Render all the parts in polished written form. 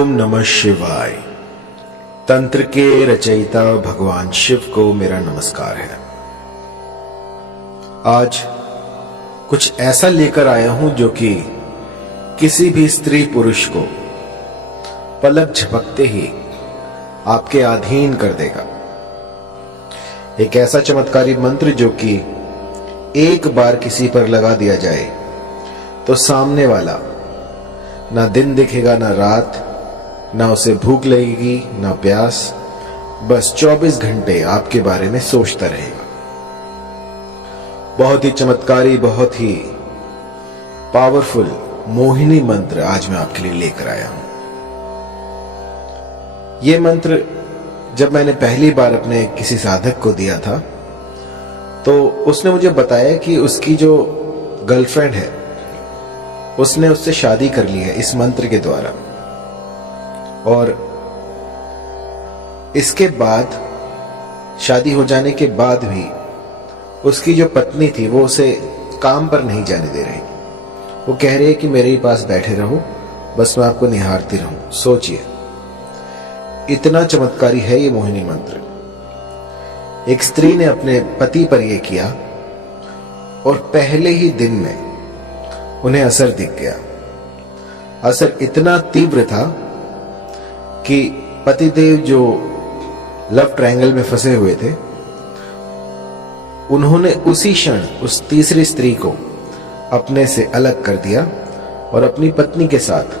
ओम नमः शिवाय। तंत्र के रचयिता भगवान शिव को मेरा नमस्कार है। आज कुछ ऐसा लेकर आया हूं जो कि किसी भी स्त्री पुरुष को पलक झपकते ही आपके अधीन कर देगा। एक ऐसा चमत्कारी मंत्र जो कि एक बार किसी पर लगा दिया जाए तो सामने वाला ना दिन दिखेगा ना रात, ना उसे भूख लगेगी ना प्यास, बस 24 घंटे आपके बारे में सोचता रहेगा। बहुत ही चमत्कारी, बहुत ही पावरफुल मोहिनी मंत्र आज मैं आपके लिए लेकर आया हूं। यह मंत्र जब मैंने पहली बार अपने किसी साधक को दिया था तो उसने मुझे बताया कि उसकी जो गर्लफ्रेंड है उसने उससे शादी कर ली है इस मंत्र के द्वारा, और इसके बाद शादी हो जाने के बाद भी उसकी जो पत्नी थी वो उसे काम पर नहीं जाने दे रही। वो कह रही है कि मेरे ही पास बैठे रहो, बस मैं आपको निहारती रहूं। सोचिए, इतना चमत्कारी है ये मोहिनी मंत्र। एक स्त्री ने अपने पति पर यह किया और पहले ही दिन में उन्हें असर दिख गया। असर इतना तीव्र था कि पतिदेव जो लव ट्रायंगल में फंसे हुए थे उन्होंने उसी क्षण उस तीसरी स्त्री को अपने से अलग कर दिया और अपनी पत्नी के साथ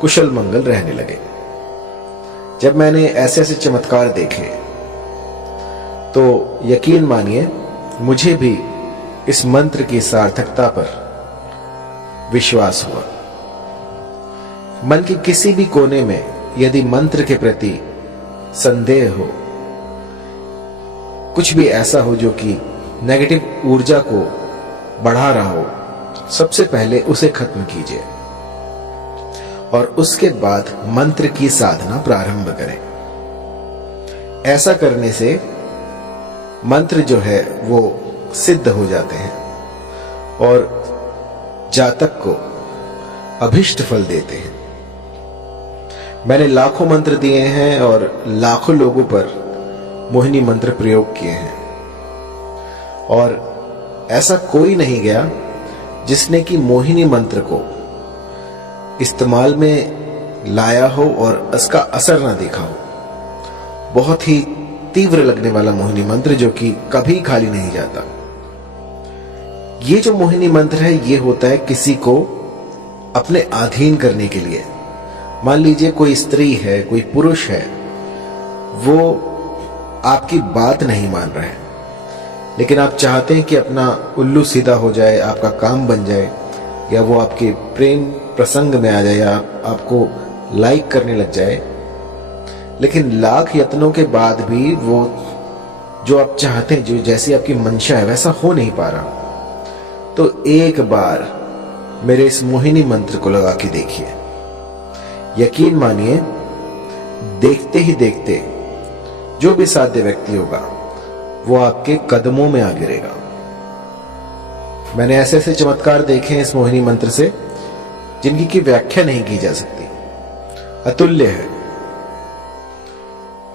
कुशल मंगल रहने लगे। जब मैंने ऐसे ऐसे चमत्कार देखे तो यकीन मानिए मुझे भी इस मंत्र की सार्थकता पर विश्वास हुआ। मन के किसी भी कोने में यदि मंत्र के प्रति संदेह हो, कुछ भी ऐसा हो जो कि नेगेटिव ऊर्जा को बढ़ा रहा हो, सबसे पहले उसे खत्म कीजिए और उसके बाद मंत्र की साधना प्रारंभ करें। ऐसा करने से मंत्र जो है वो सिद्ध हो जाते हैं और जातक को अभिष्ट फल देते हैं। मैंने लाखों मंत्र दिए हैं और लाखों लोगों पर मोहिनी मंत्र प्रयोग किए हैं और ऐसा कोई नहीं गया जिसने कि मोहिनी मंत्र को इस्तेमाल में लाया हो और उसका असर ना देखा हो। बहुत ही तीव्र लगने वाला मोहिनी मंत्र जो कि कभी खाली नहीं जाता। ये जो मोहिनी मंत्र है ये होता है किसी को अपने अधीन करने के लिए। मान लीजिए कोई स्त्री है, कोई पुरुष है, वो आपकी बात नहीं मान रहा है लेकिन आप चाहते हैं कि अपना उल्लू सीधा हो जाए, आपका काम बन जाए, या वो आपके प्रेम प्रसंग में आ जाए या आपको लाइक करने लग जाए, लेकिन लाख यत्नों के बाद भी वो जो आप चाहते हैं, जो जैसी आपकी मंशा है वैसा हो नहीं पा रहा, तो एक बार मेरे इस मोहिनी मंत्र को लगा के देखिए। यकीन मानिए देखते ही देखते जो भी साध्य व्यक्ति होगा वो आपके कदमों में आ गिरेगा। मैंने ऐसे ऐसे चमत्कार देखे हैं इस मोहिनी मंत्र से जिनकी की व्याख्या नहीं की जा सकती, अतुल्य है।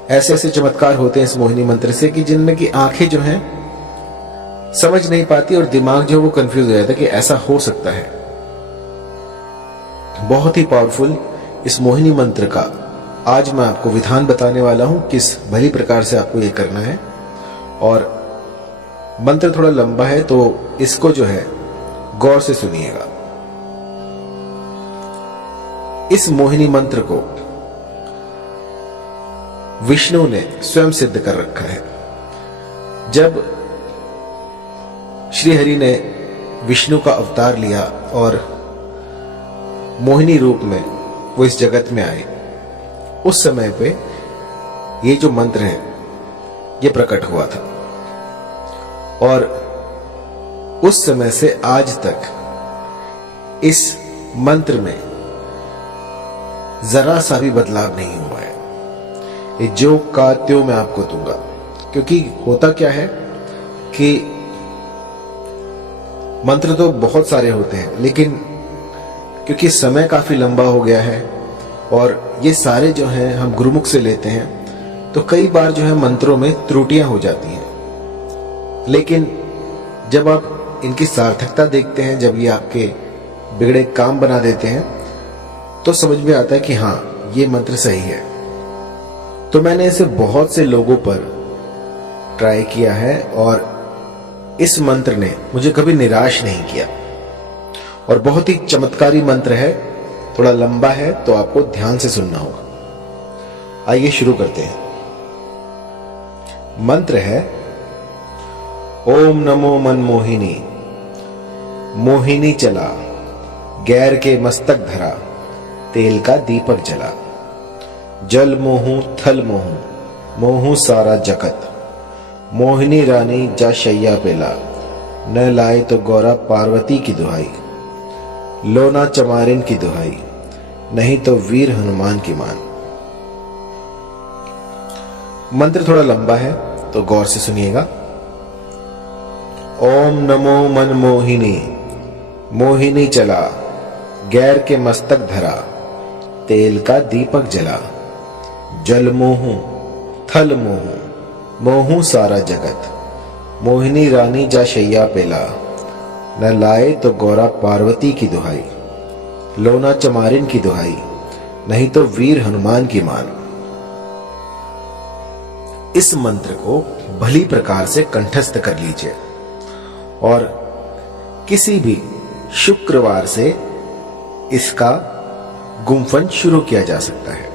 ऐसे ऐसे चमत्कार होते हैं इस मोहिनी मंत्र से कि जिनमें की आंखें जो हैं समझ नहीं पाती और दिमाग जो वो कंफ्यूज हो जाता है कि ऐसा हो सकता है। बहुत ही पावरफुल इस मोहिनी मंत्र का आज मैं आपको विधान बताने वाला हूं, किस भली प्रकार से आपको ये करना है। और मंत्र थोड़ा लंबा है तो इसको जो है गौर से सुनिएगा। इस मोहिनी मंत्र को विष्णु ने स्वयं सिद्ध कर रखा है। जब श्री हरि ने विष्णु का अवतार लिया और मोहिनी रूप में वो इस जगत में आए, उस समय पे ये जो मंत्र है ये प्रकट हुआ था और उस समय से आज तक इस मंत्र में जरा सा भी बदलाव नहीं हुआ है। ये जो का त्यों मैं आपको दूंगा, क्योंकि होता क्या है कि मंत्र तो बहुत सारे होते हैं लेकिन क्योंकि समय काफी लंबा हो गया है और ये सारे जो हैं हम गुरुमुख से लेते हैं, तो कई बार जो है मंत्रों में त्रुटियां हो जाती हैं। लेकिन जब आप इनकी सार्थकता देखते हैं, जब ये आपके बिगड़े काम बना देते हैं, तो समझ में आता है कि हाँ, ये मंत्र सही है। तो मैंने इसे बहुत से लोगों पर ट्राई किया है और इस मंत्र ने मुझे कभी निराश नहीं किया और बहुत ही चमत्कारी मंत्र है। थोड़ा लंबा है तो आपको ध्यान से सुनना होगा। आइए शुरू करते हैं। मंत्र है ओम नमो मनमोहिनी, मोहिनी चला, गैर के मस्तक धरा, तेल का दीपक जला, जल मोहू थल मोहू, मोहू सारा जगत, मोहिनी रानी जा शैया पेला, न लाए तो गौरा पार्वती की दुहाई, लोना चमारिन की दुहाई, नहीं तो वीर हनुमान की मान। मंत्र थोड़ा लंबा है तो गौर से सुनिएगा। ओम नमो मनमोहिनी, मोहिनी चला, गैर के मस्तक धरा, तेल का दीपक जला, जल मोहू थल मोहू, मोहू सारा जगत, मोहिनी रानी जा शैया पेला, न लाए तो गौरा पार्वती की दुहाई, लोना चमारिन की दुहाई, नहीं तो वीर हनुमान की मान। इस मंत्र को भली प्रकार से कंठस्थ कर लीजिए और किसी भी शुक्रवार से इसका गुम्फन शुरू किया जा सकता है।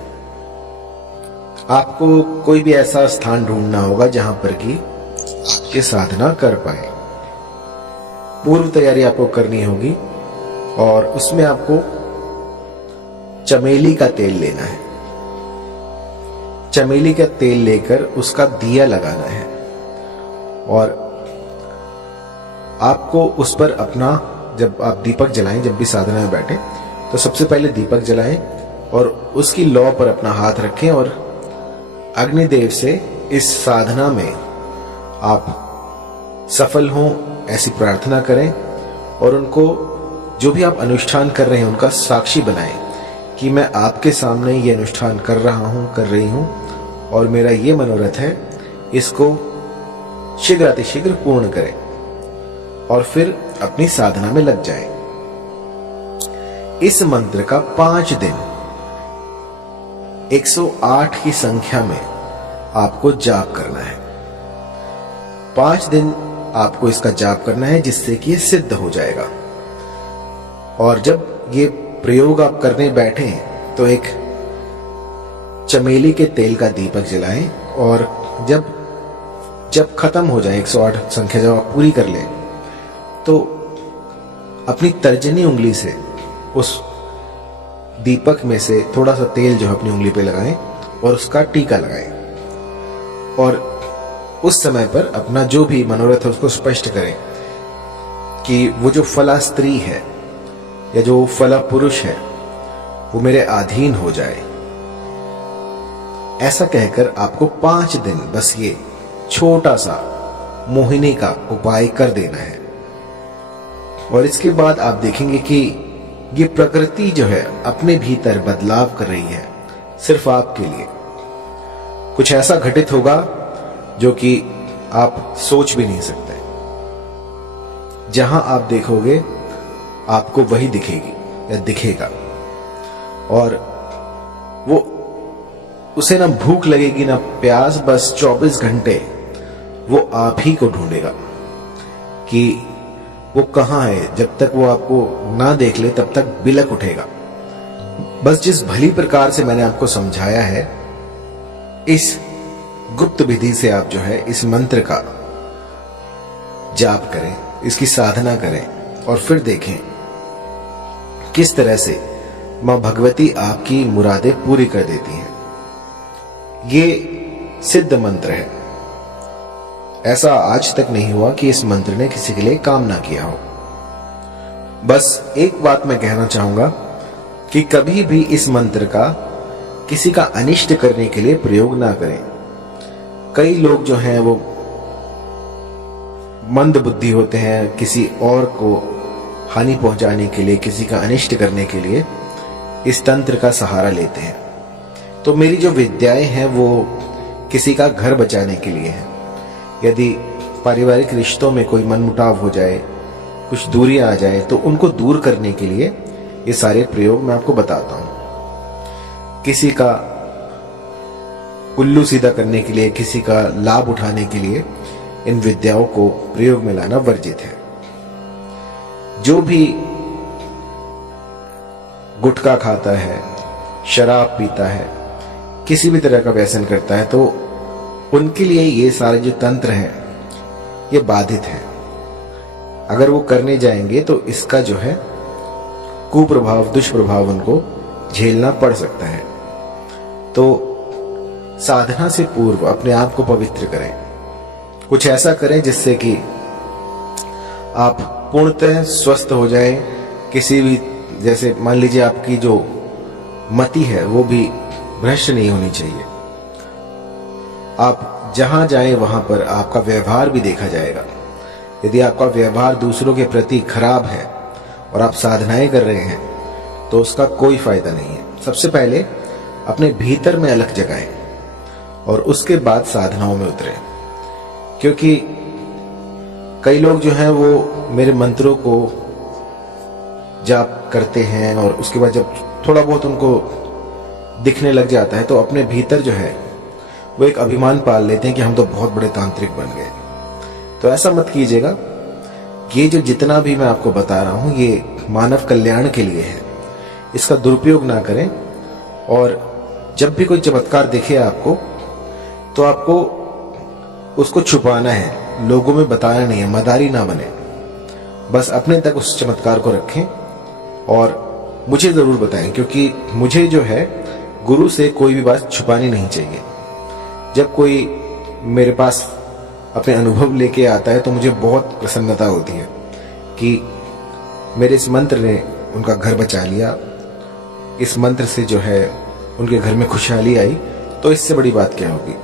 आपको कोई भी ऐसा स्थान ढूंढना होगा जहां पर कि ये साधना कर पाए। पूर्व तैयारी आपको करनी होगी और उसमें आपको चमेली का तेल लेना है। चमेली का तेल लेकर उसका दिया लगाना है और आपको उस पर अपना, जब आप दीपक जलाएं, जब भी साधना में बैठे तो सबसे पहले दीपक जलाएं और उसकी लौ पर अपना हाथ रखें और अग्निदेव से इस साधना में आप सफल हों ऐसी प्रार्थना करें और उनको, जो भी आप अनुष्ठान कर रहे हैं, उनका साक्षी बनाएं कि मैं आपके सामने ये अनुष्ठान कर रहा हूं, कर रही हूं और मेरा ये मनोरथ है, इसको शीघ्रातिशीघ्र पूर्ण करें और फिर अपनी साधना में लग जाएं। इस मंत्र का 5 दिन 108 की संख्या में आपको जाप करना है। 5 दिन आपको इसका जाप करना है, जिससे कि ये सिद्ध हो जाएगा। और जब ये प्रयोग आप करने बैठे तो एक चमेली के तेल का दीपक जलाएं और जब खत्म हो जाए 108 संख्या जब आप पूरी कर लें, तो अपनी तर्जनी उंगली से उस दीपक में से थोड़ा सा तेल जो है अपनी उंगली पे लगाएं और उसका टीका लगाएं और उस समय पर अपना जो भी मनोरथ है उसको स्पष्ट करें कि वो जो फला स्त्री है या जो फला पुरुष है वो मेरे अधीन हो जाए। ऐसा कहकर आपको 5 दिन बस ये छोटा सा मोहिनी का उपाय कर देना है और इसके बाद आप देखेंगे कि ये प्रकृति जो है अपने भीतर बदलाव कर रही है सिर्फ आपके लिए। कुछ ऐसा घटित होगा जो कि आप सोच भी नहीं सकते। जहां आप देखोगे आपको वही दिखेगी या दिखेगा और वो, उसे ना भूख लगेगी ना प्यास, बस 24 घंटे वो आप ही को ढूंढेगा कि वो कहां है। जब तक वो आपको ना देख ले तब तक बिलक उठेगा। बस जिस भली प्रकार से मैंने आपको समझाया है, इस गुप्त विधि से आप जो है इस मंत्र का जाप करें, इसकी साधना करें और फिर देखें किस तरह से मां भगवती आपकी मुरादें पूरी कर देती हैं। ये सिद्ध मंत्र है। ऐसा आज तक नहीं हुआ कि इस मंत्र ने किसी के लिए काम ना किया हो। बस एक बात मैं कहना चाहूंगा कि कभी भी इस मंत्र का किसी का अनिष्ट करने के लिए प्रयोग ना करें। कई लोग जो हैं वो मंद बुद्धि होते हैं, किसी और को हानि पहुंचाने के लिए, किसी का अनिष्ट करने के लिए इस तंत्र का सहारा लेते हैं। तो मेरी जो विद्याएं हैं वो किसी का घर बचाने के लिए हैं। यदि पारिवारिक रिश्तों में कोई मनमुटाव हो जाए, कुछ दूरियां आ जाए, तो उनको दूर करने के लिए ये सारे प्रयोग मैं आपको बताता हूं। किसी का उल्लू सीधा करने के लिए, किसी का लाभ उठाने के लिए इन विद्याओं को प्रयोग में लाना वर्जित है। जो भी गुटखा खाता है, शराब पीता है, किसी भी तरह का व्यसन करता है, तो उनके लिए ये सारे जो तंत्र हैं ये बाधित है। अगर वो करने जाएंगे तो इसका जो है कुप्रभाव, दुष्प्रभाव उनको झेलना पड़ सकता है। तो साधना से पूर्व अपने आप को पवित्र करें। कुछ ऐसा करें जिससे कि आप पूर्णतः स्वस्थ हो जाए। किसी भी, जैसे मान लीजिए आपकी जो मति है वो भी भ्रष्ट नहीं होनी चाहिए। आप जहां जाएं वहां पर आपका व्यवहार भी देखा जाएगा। यदि आपका व्यवहार दूसरों के प्रति खराब है और आप साधनाएं कर रहे हैं तो उसका कोई फायदा नहीं है। सबसे पहले अपने भीतर में अलख जगाएं और उसके बाद साधनाओं में उतरें। क्योंकि कई लोग जो हैं वो मेरे मंत्रों को जाप करते हैं और उसके बाद जब थोड़ा बहुत उनको दिखने लग जाता है तो अपने भीतर जो है वो एक अभिमान पाल लेते हैं कि हम तो बहुत बड़े तांत्रिक बन गए। तो ऐसा मत कीजिएगा। ये जो जितना भी मैं आपको बता रहा हूं ये मानव कल्याण के लिए है। इसका दुरुपयोग ना करें। और जब भी कोई चमत्कार दिखे आपको तो आपको उसको छुपाना है, लोगों में बताना नहीं है। मदारी ना बने, बस अपने तक उस चमत्कार को रखें और मुझे जरूर बताएं। क्योंकि मुझे जो है गुरु से कोई भी बात छुपानी नहीं चाहिए। जब कोई मेरे पास अपने अनुभव लेके आता है तो मुझे बहुत प्रसन्नता होती है कि मेरे इस मंत्र ने उनका घर बचा लिया, इस मंत्र से जो है उनके घर में खुशहाली आई। तो इससे बड़ी बात क्या होगी।